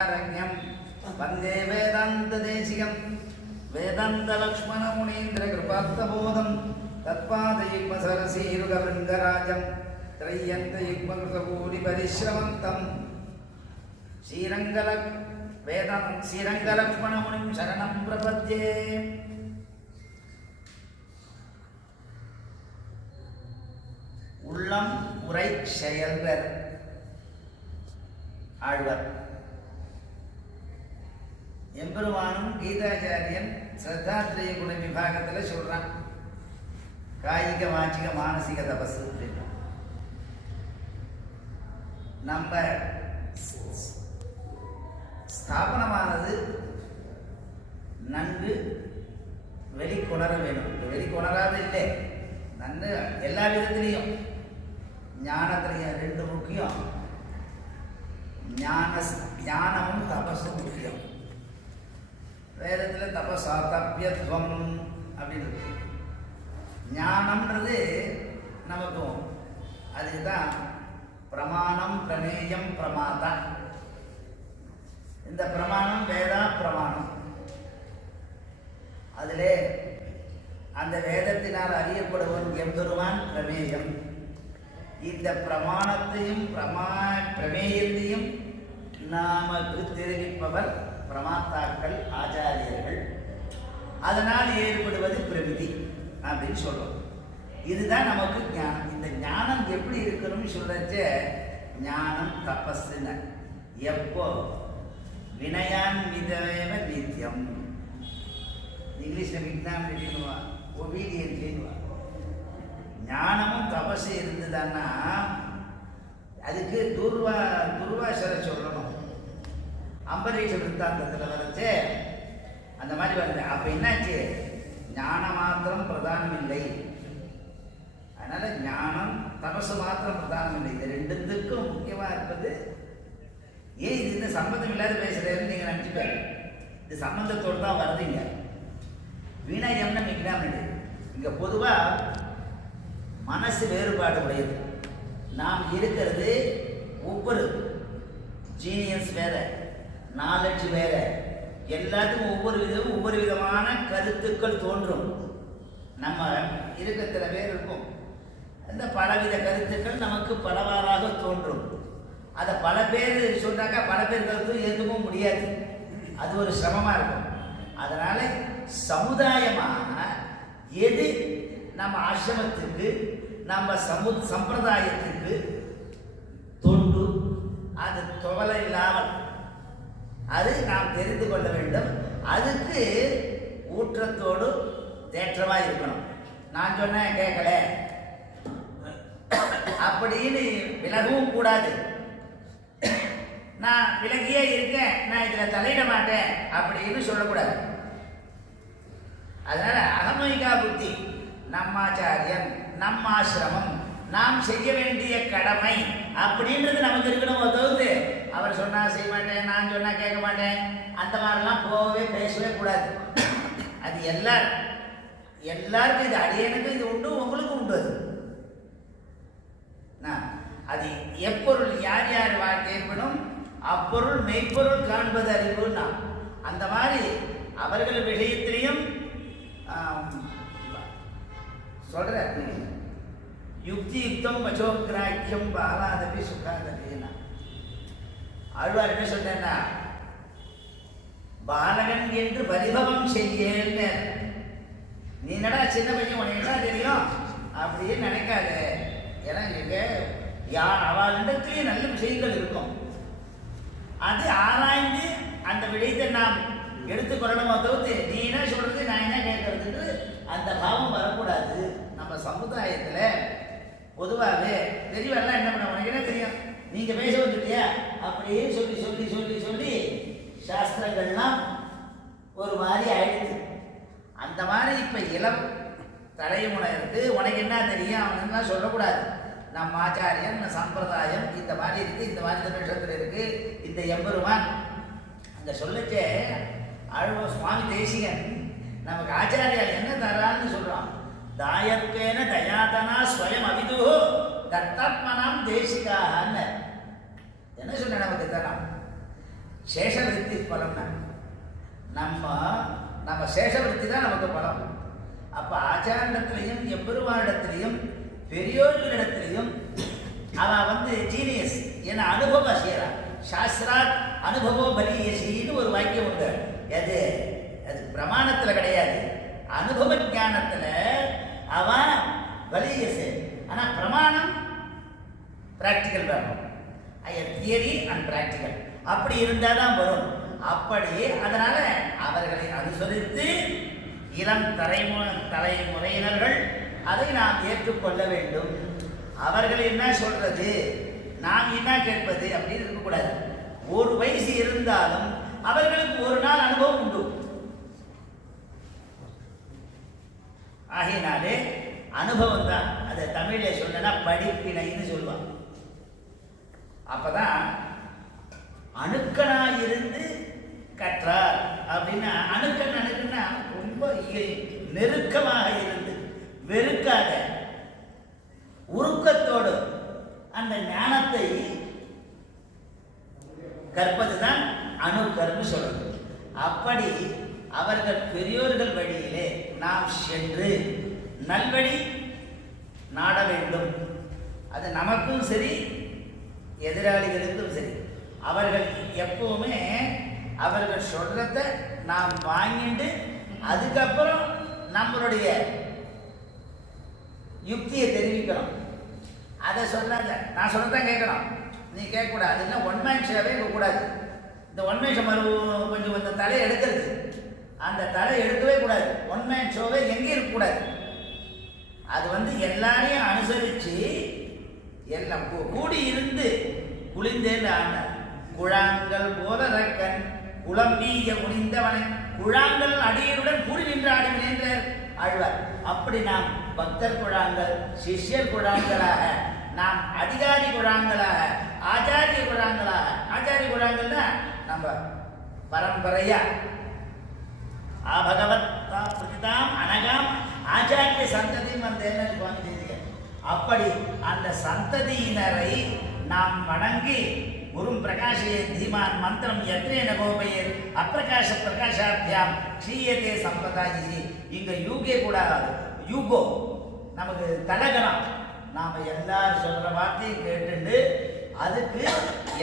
वंदे वेदांतदेशिकं वेदान्तलक्ष्मणमुनीन्द्रकृपात्तबोधं तत्पादयुग्मसरसीरुगवृङ्गराजं त्रय्यन्तयुग्मकृतभूरिपरिश्रमन्तं श्रीरङ्गलक्ष्मणमुनिं शरणं प्रपद्ये। உள்ளம் உரை செயல்வர் ஆழ்வர் எம்பெருமானும் கீதாச்சாரியன் ஸ்ரத்தாத்ரய குண விபாகத்தில் சொல்றான். காயிக வாச்சிக மானசிக தபசு அப்படின்னு நம்ம ஸ்தாபனமானது நன்கு வெளிக்கொணர வேணும். வெளிக்கொணராத இல்லை, நன்கு எல்லா விதத்திலையும் ஞானத்திலையும் ரெண்டு முக்கியம். ஞானமும் தபஸும் முக்கியம். வேதத்தில் தபசா தப்பியத்வம் அப்படின்னு இருக்கு. ஞானம்ன்றது நமக்கும் அதுதான் பிரமாணம் பிரமேயம் பிரமாதா. இந்த பிரமாணம் வேதா பிரமாணம். அதிலே அந்த வேதத்தினால் அறியப்படுவன் எம்பெருமான் பிரமேயம். இந்த பிரமாணத்தையும் பிரமேயத்தையும் நமக்கு தெரிவிப்பவர் பிரமாத்தாக்கள் ஆச்சாரியர்கள். அதனால் ஏற்படுவது பிரமிதி அப்படின்னு சொல்றோம். இதுதான் நமக்கு ஞானம். இந்த ஞானம் எப்படி இருக்கணும்னு சொல்றச்ச ஞானம் தபஸ்ன்னு எப்போ வினயான் விதவேவ நித்தியம். இங்கிலீஷ்ல விக்னாம் ஒபீடியன்ட்லின்னுவா. ஞானமும் தபசு இருந்ததுன்னா அதுக்கு துர்வாசரை சொல்லணும். அம்பரீஷ விருத்தாந்தத்தில் வரைச்சே அந்த மாதிரி வருது. அப்போ என்னாச்சு, ஞான மாத்திரம் பிரதானம் இல்லை. அதனால ஞானம் தபசு மாத்திரம் பிரதானம் இல்லை. இது ரெண்டுத்துக்கும் முக்கியமாக இருப்பது. ஏன் இது இந்த சம்பந்தம் இல்லாத பேசுறேன்னு நீங்கள் நினச்சிப்பாரு. இது சம்பந்தத்தோடு தான் வருதுங்க. வினயம்னு விக்னாமிடு. இங்கே பொதுவாக மனசு வேறுபாடு உடையது. நாம் இருக்கிறது ஒவ்வொரு ஜீனியஸ் வேற, நாலெட்ஜ் வேற, எல்லாத்துக்கும் ஒவ்வொரு விதமான கருத்துக்கள் தோன்றும். நம்ம இருக்கத்துல பேர் இருக்கும். அந்த பலவித கருத்துக்கள் நமக்கு பலவாறாக தோன்றும். அதை பல பேர் சொன்னாக்கா பல பேர் கருத்தும் ஏற்றுக்கவும் முடியாது. அது ஒரு சிரமமாக இருக்கும். அதனால சமுதாயமாக எது நம்ம ஆசிரமத்துக்கு நம்ம சம்பிரதாயத்துக்கு தொண்டு, அது தொகலை இல்லாமல் அது நாம் தெரிந்து கொள்ள வேண்டும். அதுக்கு ஊற்றத்தோடு தேற்றமாக இருக்கணும். நான் சொன்னேன் கேட்கல அப்படின்னு விலகவும் கூடாது. நான் விலகியே இருக்கேன், நான் இதில் தலையிட மாட்டேன் அப்படின்னு சொல்லக்கூடாது. அதனால அகமயிகா புத்தி, நம்மாச்சாரியன், நம்ம ஆசிரமம், நாம் செய்ய வேண்டிய கடமை அப்படின்றது நமக்கு இருக்கணும். தவிர்த்து அவர் சொன்னா செய்ய மாட்டேன், நான் சொன்னா கேட்க மாட்டேன், அந்த மாதிரிலாம் போகவே பேசவே கூடாது. அது எல்லாருக்கும் இது அடியனுக்கும் இது உண்டு, உங்களுக்கும் உண்டு. அது எப்பொருள் யார் யார் கேட்பனும் அப்பொருள் மெய்ப்பொருள் காண்பது அறிவுன்னா அந்த மாதிரி அவர்கள் விஷயத்திலையும் சொல்ற யுக்தி யுக்தம் வச்சோகிராக்கியம் பாலாதபி சுகாதபின்னா. ஆழ்வார் என்ன சொன்னா, பாலகன் என்று பரிபவம் செய்யன்னு. நீ என்னடா சின்ன பையன், உனக்கு என்ன தெரியும் அப்படின்னு நினைக்காது. ஏன்னா அவளிடத்திலேயே நல்ல விஷயங்கள் இருக்கும். அது ஆராய்ந்து அந்த விடயத்தை நாம் எடுத்துக்கொள்ளணுமோ தவிர்த்து நீ என்ன சொல்றது நான் என்ன கேட்கறதுன்னு அந்த பாவம் வரக்கூடாது. நம்ம சமுதாயத்தில் பொதுவாகவே தெரியவெல்லாம் என்ன பண்ண, உனக்கு என்ன தெரியும், நீங்க பேச வந்துட்டியா அப்படியே சொல்லி சொல்லி சொல்லி சொல்லி சாஸ்திரங்கள்லாம் ஒரு மாதிரி ஆயிடுது. அந்த மாதிரி இப்போ இளம் தலைமுறை இருக்கு, உனக்கு என்ன தெரியும் அவனுலாம் சொல்லக்கூடாது. நம்ம ஆச்சாரியன் சம்பிரதாயம் இந்த மாதிரி இருக்கு, இந்த மாதிரி நிமிஷத்தில் இருக்கு, இந்த எம்பெருமான் அங்கே சொல்லச்சே ஆழ்வார் சுவாமி தேசிகன் நமக்கு ஆச்சாரியா என்ன தரான்னு சொல்றான். தாயத்வேன தயாதனா ஸ்வயம் அவிது தத்தாத்மனாம் தேசிகான்னு என்ன சொன்ன நமக்கு தரான். சேஷவிருத்தி பலம்னா நம்ம நம்ம சேஷவிருத்தி தான் நமக்கு பலம். அப்போ ஆச்சாரிடத்திலையும் எம்பெருமானிடத்திலையும் பெரியோர்களிடத்திலையும் அவன் ஜீனியஸ் என அனுபவம் செய்யறான். சாஸ்திராத் அனுபவோ பலியசின்னு ஒரு வாக்கியம் உண்டு. அது அது பிரமாணத்தில் கிடையாது, அனுபவ ஞானத்தில் அவன் பலியசு. ஆனால் பிரமாணம் பிராக்டிக்கல் வேணும். தியரி அண்ட் பிராக்டிக்கல் அப்படி இருந்தால் தான் வரும். அப்படி அதனால அவர்களை அனுசரித்து இளம் தலைமுறையினர்கள் அதை நாம் ஏற்றுக்கொள்ள வேண்டும். அவர்கள் என்ன சொல்றது, நாம் என்ன கேட்பது அப்படின்னு இருக்கக்கூடாது. ஒரு வயசு இருந்தாலும் அவர்களுக்கு ஒரு நாள் அனுபவம் உண்டு. ஆகையினாலே அனுபவம் தான். அதை தமிழ்ல சொன்னா படிப்பினைன்னு சொல்லுவாங்க. அப்பதான் அணுக்கனாயிருந்து கற்றார் அப்படின்னா, அணுக்கன்னா ரொம்ப நெருக்கமாக இருந்து வெறுக்காத உருக்கத்தோடு அந்த ஞானத்தை கற்பதுதான் அணுக்கர்னு சொல்றது. அப்படி அவர்கள் பெரியோர்கள் வழியிலே நாம் சென்று நல்வழி நாட வேண்டும். அது நமக்கும் சரி எதிராளிகளுக்கும் சரி. அவர்கள் எப்பவுமே அவர்கள் சொல்றத நாம் வாங்கிட்டு அதுக்கப்புறம் நம்மளுடைய யுக்தியை தெரிவிக்கணும். அதை சொல்லாத, நான் சொல்றதான் கேட்கணும், நீ கேட்கக்கூடாது. இல்லை ஒன் மேன் ஷோவே இருக்கக்கூடாது. இந்த ஒன் மேன் ஷோ கொஞ்சம் இந்த தலையை எடுக்கிறது, அந்த தலை எடுக்கவே கூடாது. ஒன் மேன் ஷோவே எங்கேயும் இருக்கக்கூடாது. அது எல்லாரையும் அனுசரித்து எல்லாம் கூடி இருந்து குளிந்தேன் ஆன குழாங்கள் போல ரக்கன் குளம்பீய முடிந்தவனை குழாங்கள் அடியுடன் கூடி நின்று ஆடுகிறேன் என்ற ஆழ்வார். அப்படி நாம் பக்தர் குழாங்கள், சிஷ்யர் குழாங்களாக, நாம் அதிகாரி குழாங்களாக, ஆச்சாரிய குழாங்களாக. ஆச்சாரிய குழாங்கள்னா நம்ம பரம்பரையா பகவத் புரிதாம் அனகாம் ஆச்சாரிய சந்ததியும் வந்தேன்னு சுவாமி செய்திருக்க. அப்படி அந்த சந்ததியினரை நாம் வணங்கி குரும் பிரகாஷயே தீமான் மந்திரம் எத்தனை கோபையர் அப்பிரகாச பிரகாஷாபியாம் க்ஷீயதே சம்பதாயி. இங்க யூகே கூடாது, யூகோ நமக்கு தலகணம். நாம் எல்லாரும் சொல்ற வார்த்தையை கேட்டுண்டு அதுக்கு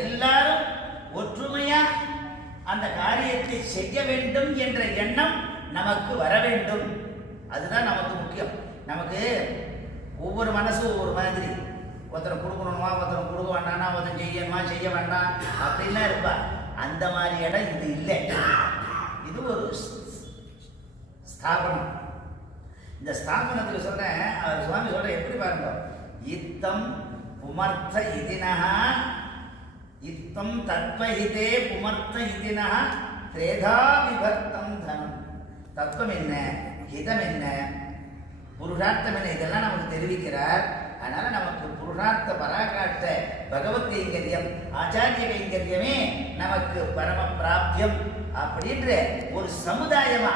எல்லாரும் ஒற்றுமையா அந்த காரியத்தை செய்ய வேண்டும் என்ற எண்ணம் நமக்கு வர வேண்டும். அதுதான் நமக்கு முக்கியம். நமக்கு ஒவ்வொரு மனசும் ஒவ்வொரு மாதிரி. ஒருத்தரை கொடுக்கணுமா, ஒருத்தரை கொடுக்க வேண்டாம்னா, ஒருத்தர் செய்யணுமா, செய்ய வேண்டாம் அப்படின்லாம் இருப்பா. அந்த மாதிரி இடம் இது இல்லை. இது ஒரு ஸ்தாபனம். இந்த ஸ்தாபனத்துக்கு சொல்றேன், அவர் சுவாமி சொல்ற எப்படி பாருங்க. இத்தம் புமர்த்த இதினஹா இத்தம் தத்வஹிதே புமர்த்த இதினஹா திரேதா விபக்தம் தனம். தத்துவம் என்ன, ஹிதம் என்ன, புருஷார்த்தம் என்ன, இதெல்லாம் நமக்கு தெரிவிக்கிறார். அதனால நமக்கு புருஷார்த்த பராகாட்ட பகவத் கைங்கரியம், ஆச்சாரிய கைங்கரியமே நமக்கு பரம பிராப்தியம். அப்படின்ற ஒரு சமுதாயமா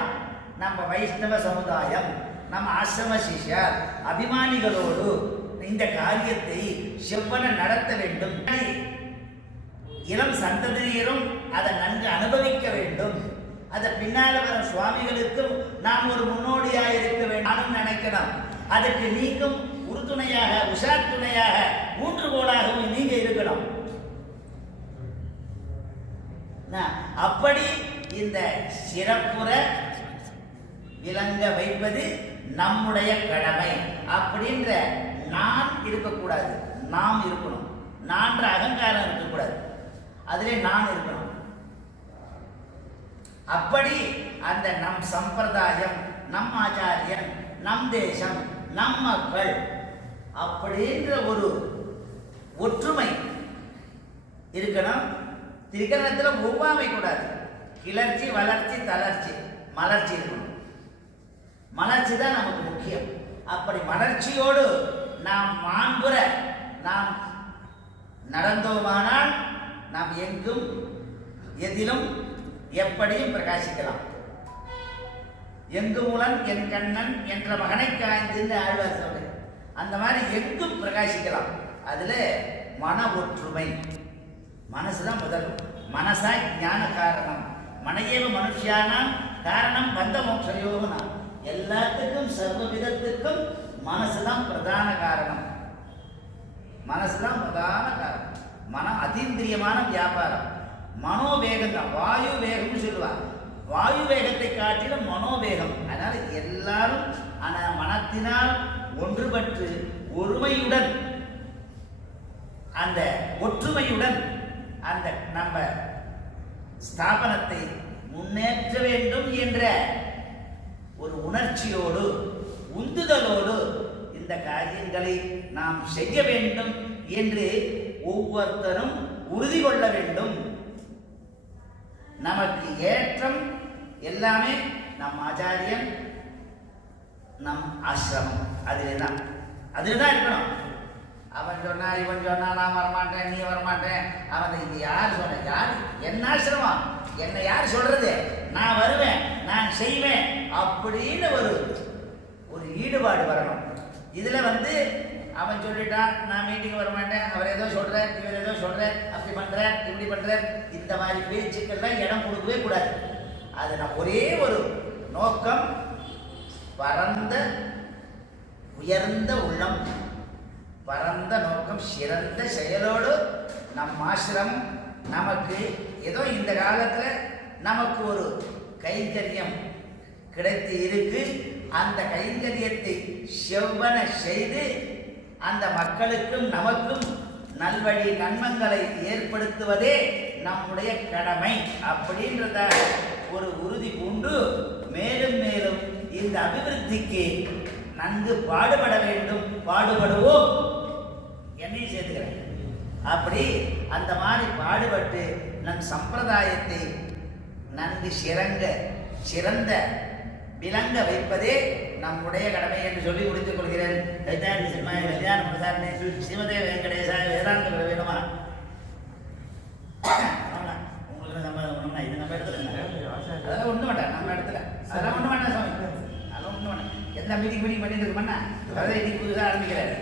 நம்ம வைஷ்ணவ சமுதாயம், நம்ம ஆசிரம சிஷ்யர் அபிமானிகளோடு இந்த காரியத்தை செவ்வன நடத்த வேண்டும். இளம் சந்ததியரும் அதை நன்கு அனுபவிக்க வேண்டும். அதை பின்னால வர சுவாமிகளுக்கும் நாம் ஒரு முன்னோடியாக இருக்க வேண்டும் நினைக்கணும். அதற்கு நீக்கும் உறுதுணையாக, உஷார் துணையாக, ஊன்றுகோலாகவும் நீங்க இருக்கணும். அப்படி இந்த சிறப்புற விளங்க வைப்பது நம்முடைய கடமை. அப்படின்ற நான் இருக்கக்கூடாது, நாம் இருக்கணும். நான்ற அகங்காரம் இருக்கக்கூடாது, அதிலே நான் இருக்கணும். அப்படி அந்த நம் சம்பிரதாயம், நம் ஆச்சாரியன், நம் தேசம், நம் மக்கள் அப்படின்ற ஒரு ஒற்றுமை இருக்கணும். திரிகரணத்தில் ஒவ்வாமை கூடாது. கிளர்ச்சி, வளர்ச்சி, தளர்ச்சி, மலர்ச்சி இருக்கணும். மலர்ச்சி தான் நமக்கு முக்கியம். அப்படி மலர்ச்சியோடு நாம் மாண்புற நாம் நடந்தோமானால் நாம் எங்கும் எதிலும் எப்படியும் பிரகாசிக்கலாம். எங்கு மூலன் என் கண்ணன் என்ற மகனை காய்ந்து ஆழ்வார் சொல்றேன். அந்த மாதிரி எங்கும் பிரகாசிக்கலாம். அதுல மன ஒற்றுமை, மனசுதான் முதல். மனசா ஞான காரணம், மனையேவ மனுஷியானாம் காரணம் பந்த மோட்சயோகனா. எல்லாத்துக்கும் சர்வ விதத்துக்கும் மனசுதான் பிரதான காரணம். மனசுதான் பிரதான காரணம். மனம் அதீந்திரியமான வியாபாரம். மனோவேகம் தான், வாயு வேகம்னு சொல்லுவாங்க. வாயு வேகத்தை காட்டிலும் மனோவேகம். அதனால எல்லாரும் மனத்தினால் ஒன்றுபட்டு ஒருமையுடன் அந்த ஒற்றுமையுடன் அந்த நம்ம ஸ்தாபனத்தை முன்னேற்ற வேண்டும் என்ற ஒரு உணர்ச்சியோடு உந்துதலோடு இந்த காரியங்களை நாம் செய்ய வேண்டும் என்று ஒவ்வொருத்தரும் உறுதி கொள்ள வேண்டும். நமக்கு ஏற்றம் எல்லாமே நம் ஆச்சாரியன், நம் ஆசிரமம், அதில் தான் இருக்கணும். அவன் சொன்னா இவன் சொன்னா நான் வரமாட்டேன், நீ வரமாட்டேன், அவன் இங்க யார் சொன்ன, யார் என்ன ஆசிரமம், என்னை யார் சொல்றது, நான் வருவேன், நான் செய்வேன் அப்படின்னு ஒரு ஈடுபாடு வரணும். இதுல அவன் சொல்லிட்டான் நான் மீட்டிங் வரமாட்டேன், அவர் ஏதோ சொல்றார், இவர் ஏதோ சொல்றார், அப்படி பண்றார், இப்படி பண்றார், இந்த மாதிரி பேச்சுக்கெல்லாம் இடம் கொடுக்கவே கூடாது. அது நம்ம ஒரே ஒரு நோக்கம், பரந்த உயர்ந்த உள்ளம், பரந்த நோக்கம், சிறந்த செயலோடு நம் ஆசிரமம் நமக்கு ஏதோ இந்த காலத்தில் நமக்கு ஒரு கைங்கரியம் கிடைத்து இருக்கு. அந்த கைங்கரியத்தை செவ்வன செய்து அந்த மக்களுக்கும் நமக்கும் நல்வழி நன்மங்களை ஏற்படுத்துவதே நம்முடைய கடமை அப்படின்றத ஒரு உறுதி பூண்டு மேலும் மேலும் இந்த அபிவிருத்திக்கு நன்கு பாடுபட வேண்டும், பாடுபடுவோம். என்னையும் சேர்த்துக்கிறேன். அப்படி அந்த மாதிரி பாடுபட்டு நம் சம்பிரதாயத்தை நன்கு சிறந்த விளங்க வைப்பதே நம்முடைய கடமை என்று சொல்லி முடித்துக் கொள்கிறேன். கைதாரி சிம்மாய கல்யாண பிரசாரணை ஸ்ரீமதே வெங்கடேசா வேதாந்த வேணுமா? உங்களுக்கு நம்ம ஒண்ணுமா, இது நம்ம இடத்துல அதெல்லாம் ஒண்ணு வேண்டாம், நம்ம இடத்துல அதெல்லாம் ஒண்ணு வேண்டாம் சுவாமி, அதெல்லாம் ஒண்ணு வேண்டாம். எல்லா மீட்டிங் பண்ணிட்டு இருக்கோம்னா அதை இன்னைக்கு புதுசாக ஆரம்பிக்கிறாரு.